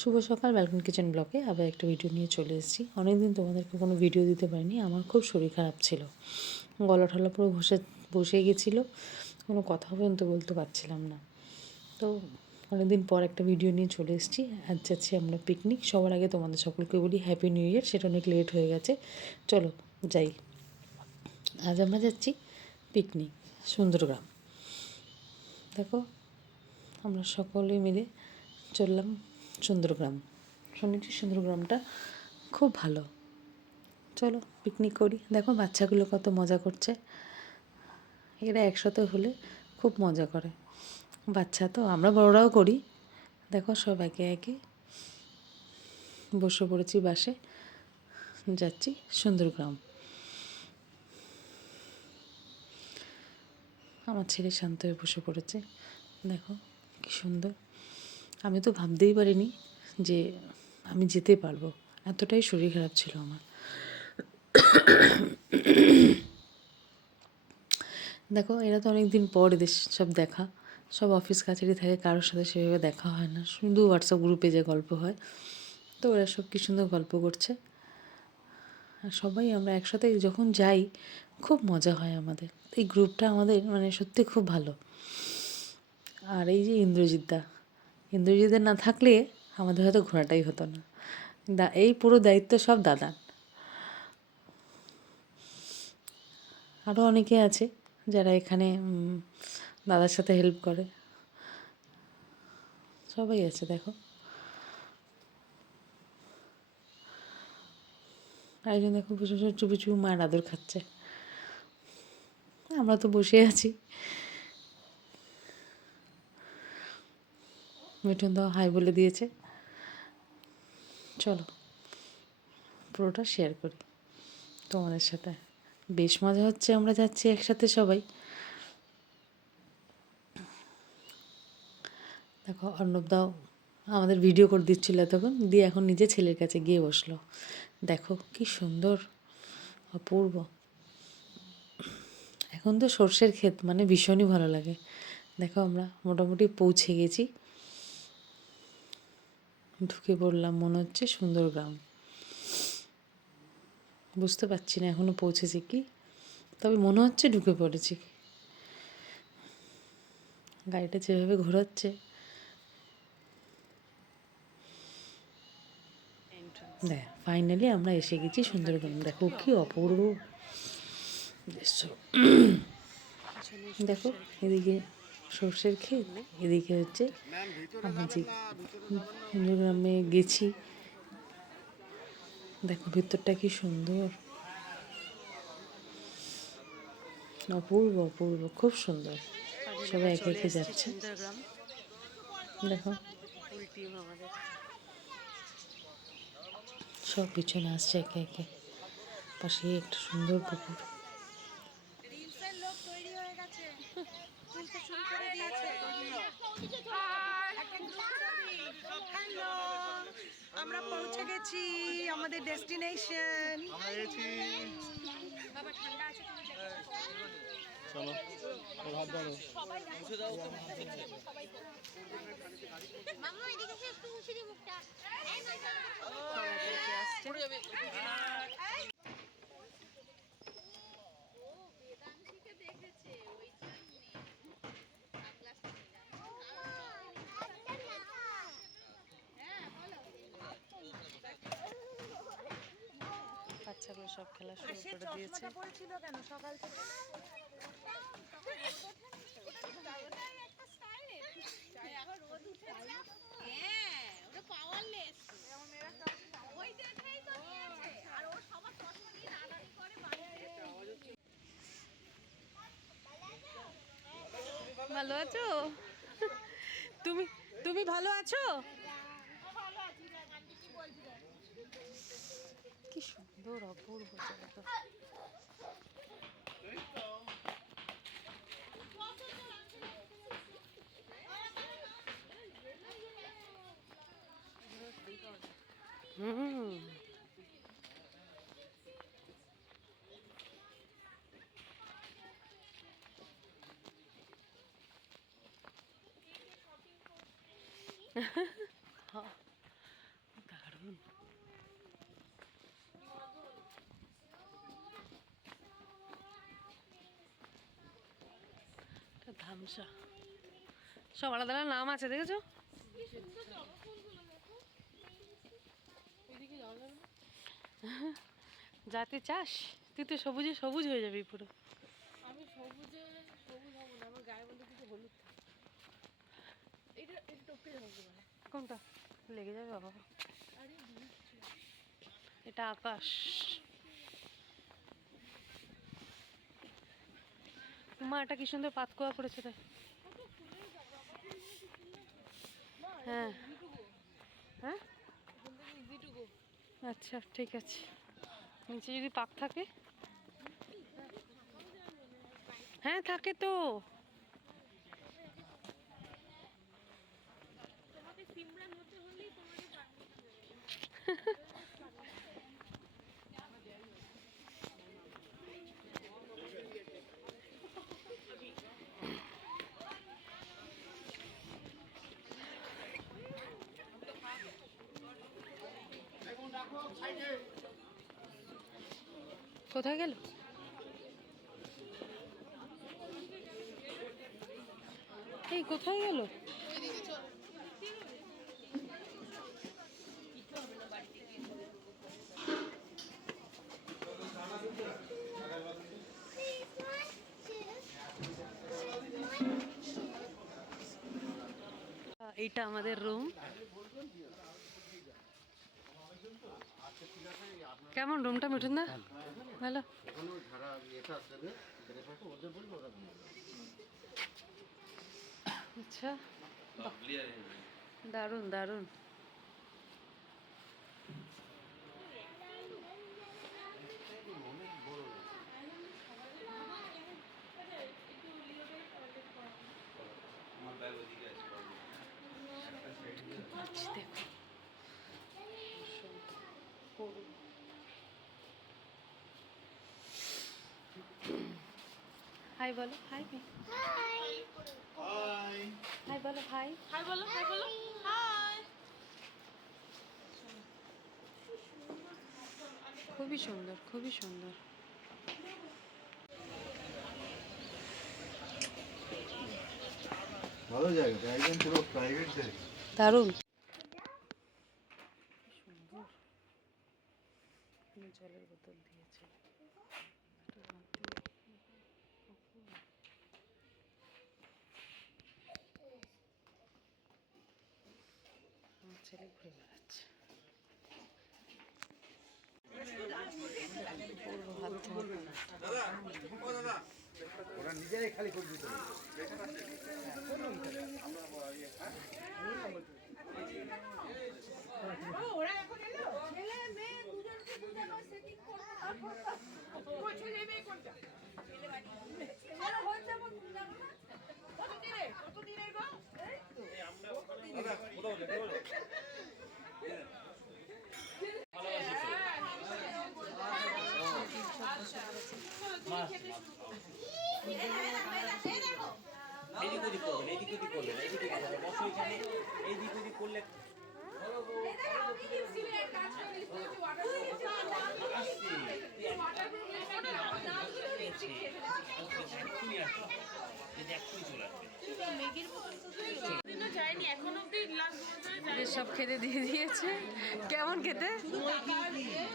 শুভ সকাল, balcony kitchen ব্লগে আবার একটা ভিডিও নিয়ে চলে এসেছি। অনেকদিন তোমাদেরকে কোনো ভিডিও দিতে পারিনি, আমার খুব শরীর খারাপ ছিল, গলা টলা পুরো বসে গেছিলো, কোনো কথা পর্যন্ত বলতে পারছিলাম না। তো অনেকদিন পর একটা ভিডিও নিয়ে চলে এসেছি। আজ যাচ্ছি আমরা পিকনিক। সবার আগে তোমাদের সকলকে বলি হ্যাপি নিউ ইয়ার, সেটা অনেক লেট হয়ে গেছে, চলো যাই। আজ আমরা যাচ্ছি পিকনিক সুন্দরগ্রাম। দেখো আমরা সকলে মিলে চললাম সুন্দরগ্রাম। শুনেছি সুন্দরগ্রামটা খুব ভালো, চলো পিকনিক করি। দেখো বাচ্চাগুলো কত মজা করছে, এরা একসাথে হলে খুব মজা করে। বাচ্চা তো, আমরা বড়রাও করি। দেখো সব একে একে বসে পড়েছি বাসে, যাচ্ছি সুন্দরগ্রাম। আমার ছেলে শান্ত হয়ে বসে পড়েছে, দেখো কি সুন্দর। আমি তো ভাবতেই পারিনি যে আমি যেতে পারবো, এতটাই শরীর খারাপ ছিল আমার। দেখো এরা তো অনেক দিন পর এদের সব দেখা, সব অফিস কাছারি থাকে, কারোর সাথে সেভাবে দেখা হয় না, শুধু হোয়াটসঅ্যাপ গ্রুপে যে গল্প হয়। তো ওরা সব কি সুন্দর গল্প করছে, আর সবাই আমরা একসাথে যখন যাই খুব মজা হয় আমাদের। এই গ্রুপটা আমাদের মানে সত্যি খুব ভালো। আর এই যে ইন্দ্রজিৎদা না থাকলে আমাদের হয়তো ঘোরাটাই হতো না। এই পুরো দায়িত্ব সব দাদার। আরও অনেকে আছে যারা এখানে দাদার সাথে হেল্প করে, সবাই আছে। দেখো আরেকজন দেখো বসে বসে চুপি চুপি মায়ের আদর খাচ্ছে, আমরা তো বসে আছি। মিঠুন দাও হাই বলে দিয়েছে। চলো পুরোটা শেয়ার করি তোমাদের সাথে, বেশ মজা হচ্ছে, আমরা যাচ্ছি একসাথে সবাই। দেখো অর্ণব দাও আমাদের ভিডিও করে দিচ্ছিল তখন, দিয়ে এখন নিজে ছেলের কাছে গিয়ে বসলো। দেখো কি সুন্দর, অপূর্ব। এখন তো সর্ষের ক্ষেত, মানে ভীষণই ভালো লাগে। দেখো আমরা মোটামুটি পৌঁছে গেছি, ঢুকে পড়লাম, মনে হচ্ছে সুন্দরগ্রাম। বুঝতে পারছি না এখনও পৌঁছেছি কি, তবে মনে হচ্ছে ঢুকে পড়েছি। গাড়িটা যেভাবে ঘোরাচ্ছে, দেখ ফাইনালি আমরা এসে গেছি সুন্দরবন। দেখো কি অপূর্ব দৃশ্য। দেখো এদিকে সর্ষের ক্ষেত, এদিকে হচ্ছে আমরা যে সুন্দরগ্রামে গেছি। দেখো ভেতরটা কি সুন্দর, অপূর্ব অপূর্ব, খুব সুন্দর। সবাই একে একে যাচ্ছে, দেখো সব পিছনে আসছে একে একে। পাশে একটা সুন্দর পুকুর। আমরা পৌঁছে গেছি আমাদের ডেস্টিনেশন। চলো ভাত ধরো। বাচ্চাগুলো সব খেলা শুরু করে দিয়েছে। পড়েছিল কেন সকাল থেকে? ভালো আছো? তুমি তুমি ভালো আছো? কি সুন্দর অপূর্ব জায়গা। হুম তামসা সব আলাদা আলাদা নাম আছে, দেখেছো? যাতে চাস তুই তো সবুজে সবুজ হয়ে যাবি পুরো। আমি সবুজে সবুজ হবো না, আমার গায়ের মধ্যে কিছু হলুদ থাকে। এটা এটা টপকে যাবে মানে। কোনটা লেগে যাবে বাবা? আরে এটা আকাশ। মা এটা কি সুন্দর পাতকোয়া পড়েছে তাই। হ্যাঁ হ্যাঁ ইজি টু গো। আচ্ছা ঠিক আছে। নিচে যদি পাক থাকে, হ্যাঁ থাকে তো। তোমাকে সিমরান হতে হলেই তোমাকে কোথায় গেল? এই কোথায় গেল? এইটা আমাদের রুম। কেমন রুমটা মিঠুন দা? ভালো। আচ্ছা দারুণ দারুণ। দেখো হাই বলো, হাই হাই বলো, হাই হাই বলো, হাই বলো, হাই। খুবই সুন্দর, খুবই সুন্দর। ভালো জায়গা, একদম পুরো প্রাইভেট জায়গা। দারুণ সুন্দর। জলের বোতল দিয়েছে। আমার ছেলে ঘুরে বেড়াচ্ছে। ওরা নিজেরাই খালি করে দিতে ওরা এখন এলো ছেলে মেয়ে দুজনকে দুজন সেটিং করতে ও ছেলে মেয়ে কোনটা ছেলে বাড়ি ছেলে হচ্ছে আমার বুঝলাম না কত দিনের গো এই তো আমরা কোথাও দেখতে বলো এদিক ওদিক করবেন, এদিক ওদিক করবেন, এদিক ওদিক করবেন, বসো এখানে, এদিক ওদিক করলে যায়নি এখন অব্দি লাস্ট সব খেতে দিয়ে দিয়েছে। কেমন খেতে?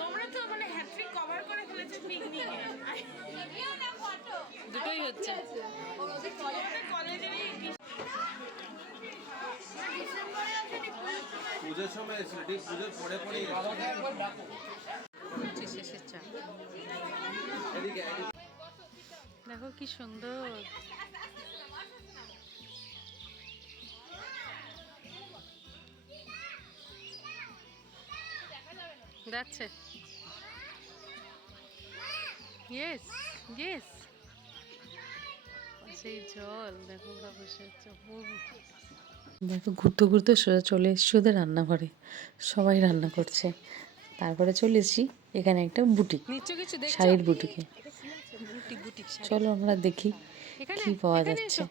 তোমরা তো মানে হ্যাট্রিক কভার করে ফেলেছো পিকনিকে। দুটোই হচ্ছে। কলেজেরই পুজোর সময় এসেছিল, ঠিক পুজোর পরে পরেই হচ্ছে শেষের চা। এদিকে দেখো কি সুন্দর। যাচ্ছে। Yes yes. সেই জল দেখো ওরা বসে আছে অপূর্ব। দেখো ঘুরতে ঘুরতে সোজা চলে এসেছি ওদের রান্নাঘরে, সবাই রান্না করছে। তারপরে চলে এসেছি এখানে একটা বুটিক, নিচে কিছু দেখছো? শাড়ির বুটিকে। Boutique boutique sari. চলো আমরা দেখি এখানে কি পাওয়া এখানে যাচ্ছে। এসো।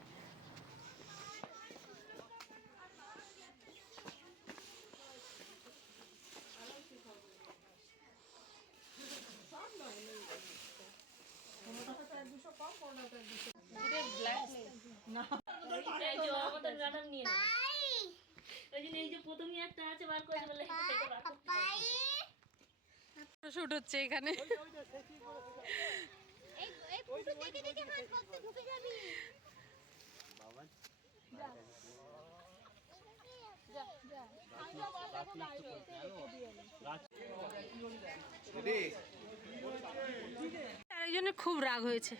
শুট হচ্ছে এখানে। তার জন্য খুব রাগ হয়েছে।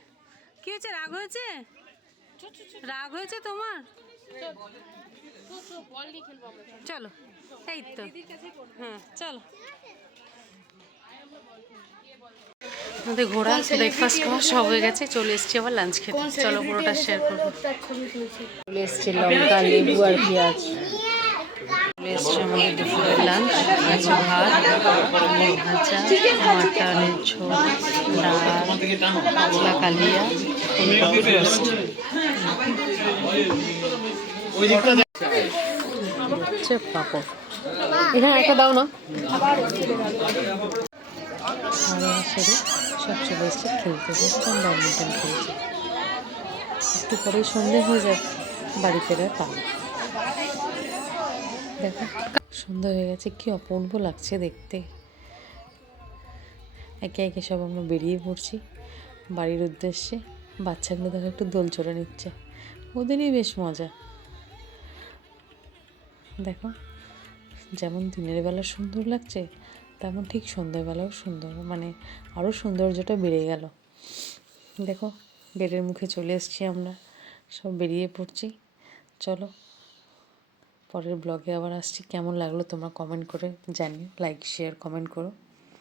কি হয়েছে? রাগ হয়েছে? রাগ হয়েছে তোমার? চলো, এই তো, হ্যাঁ চলো। আমাদের ঘোরা ব্রেকফাস্ট খাওয়া সব হয়ে গেছে, চলে এসছি আবার লাঞ্চ খেতে। চলো পুরোটা শেয়ার করবো। চলে এসছি লঙ্কা, লেবু আর পেঁয়াজ। চলে এসছি আমাদের দুপুরের লাঞ্চ। আছে ভাত, ভাজা, মাটনের ঝোল, ডাল, পাতলা কালিয়া, ফুলকপির রোস্ট। হচ্ছে পাঁপড়। এখানে একটা দাও না। খাওয়া সেরে সব চলে এসছে খেলতে, বসতাম ব্যাডমিন্টন খেলছি। একটু পরেই সন্ধে হয়ে যায়, বাড়ি ফেরার পালা। দেখো সন্ধ্যা হয়ে গেছে, কি অপূর্ব লাগছে দেখতে। একে একে সব আমরা বেরিয়ে পড়ছি বাড়ির উদ্দেশ্যে। বাচ্চাগুলো দেখো একটু দোল চড়ে নিচ্ছে, ওদেরই বেশ মজা। দেখো যেমন দিনের বেলা সুন্দর লাগছে, তেমন ঠিক সন্ধ্যাবেলাও সুন্দর, মানে আরও সৌন্দর্যটা বেড়ে গেল। দেখো গেটের মুখে চলে এসেছি আমরা, সব বেরিয়ে পড়ছি। চলো পরের ব্লগে আবার আসছি। কেমন লাগলো তোমরা কমেন্ট করে জানিও, লাইক শেয়ার কমেন্ট করো।